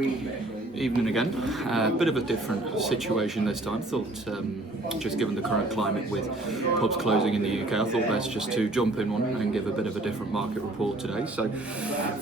Evening again. Bit of a different situation this time. Thought, just given the current climate with pubs closing in the UK, I thought best just to jump in one and give a bit of a different market report today. So,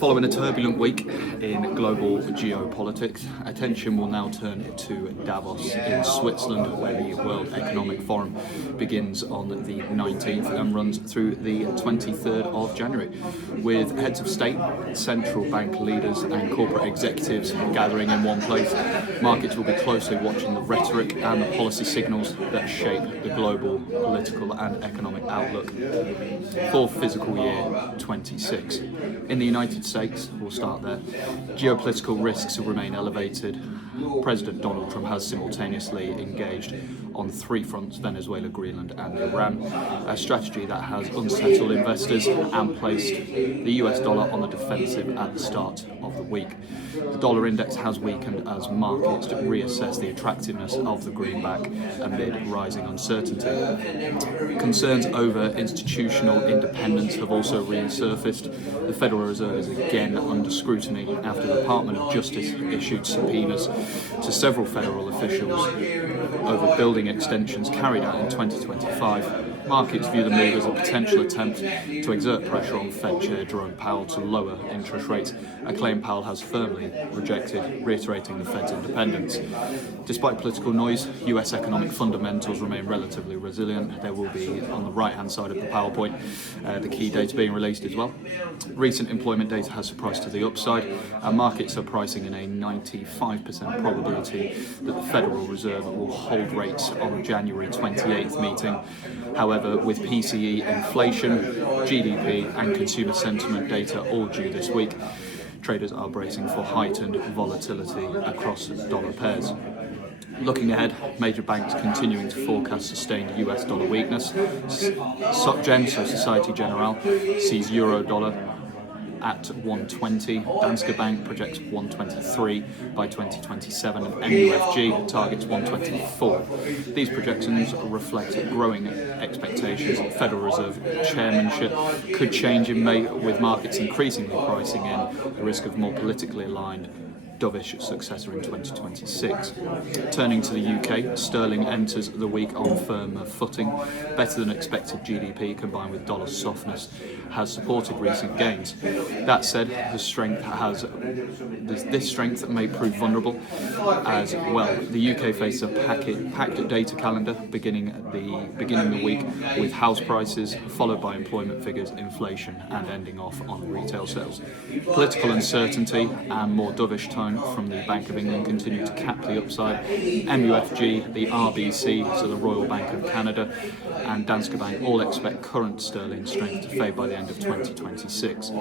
following a turbulent week in global geopolitics, attention will now turn to Davos in Switzerland, where the World Economic Forum begins on the 19th and runs through the 23rd of January, with heads of state, central bank leaders and corporate executives gathering in one place. Markets will be closely watching the rhetoric and the policy signals that shape the global political and economic outlook for fiscal year 26. In the United States, we'll start there, geopolitical risks remain elevated. President Donald Trump has simultaneously engaged on three fronts: Venezuela, Greenland and Iran, a strategy that has unsettled investors and placed the US dollar on the defensive at the start of the week. The dollar index has weakened as markets reassess the attractiveness of the greenback amid rising uncertainty. Concerns over institutional independence have also resurfaced. The Federal Reserve is again under scrutiny after the Department of Justice issued subpoenas to several federal officials over building extensions carried out in 2025. Markets view the move as a potential attempt to exert pressure on Fed Chair Jerome Powell to lower interest rates, a claim Powell has firmly rejected, reiterating the Fed's independence. Despite political noise, US economic fundamentals remain relatively resilient. There will be, on the right-hand side of the PowerPoint, the key data being released as well. Recent employment data has surprised to the upside, and markets are pricing in a 95% probability that the Federal Reserve will hold rates on January 28th meeting. However, with PCE, inflation, GDP and consumer sentiment data all due this week, traders are bracing for heightened volatility across dollar pairs. Looking ahead, major banks continuing to forecast sustained US dollar weakness. SocGen, so Societe Generale, sees euro dollar at 120, Danske Bank projects 123 by 2027 and MUFG targets 124. These projections reflect growing expectations that Federal Reserve chairmanship could change in May, with markets increasingly pricing in the risk of more politically aligned dovish successor in 2026. Turning to the UK, sterling enters the week on firmer footing. Better than expected GDP combined with dollar softness has supported recent gains. That said, this strength may prove vulnerable as well. The UK faces a packed data calendar beginning the week with house prices, followed by employment figures, inflation and ending off on retail sales. Political uncertainty and more dovish tone from the Bank of England continue to cap the upside. MUFG, the RBC, so the Royal Bank of Canada, and Danske Bank all expect current sterling strength to fade by the end of 2026,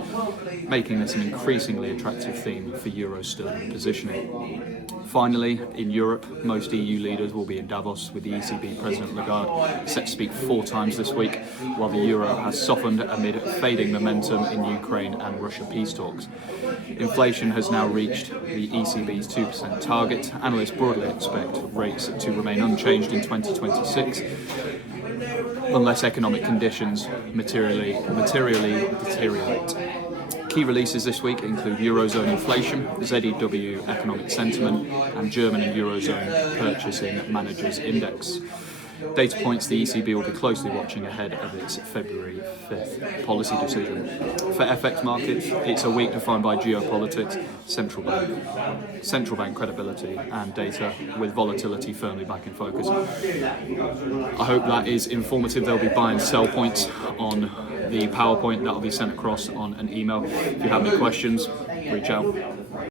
making this an increasingly attractive theme for euro sterling positioning. Finally, in Europe, most EU leaders will be in Davos, with the ECB President Lagarde set to speak 4 times this week, while the euro has softened amid fading momentum in Ukraine and Russia peace talks. Inflation has now reached the ECB's 2% target. Analysts broadly expect rates to remain unchanged in 2026 unless economic conditions materially deteriorate. Key releases this week include Eurozone inflation, ZEW economic sentiment, and German and Eurozone purchasing managers index. Data points the ECB will be closely watching ahead of its February 5th policy decision. For FX markets, it's a week defined by geopolitics, central bank credibility and data, with volatility firmly back in focus. I hope that is informative. There'll be buy and sell points on the PowerPoint that will be sent across on an email. If you have any questions, reach out.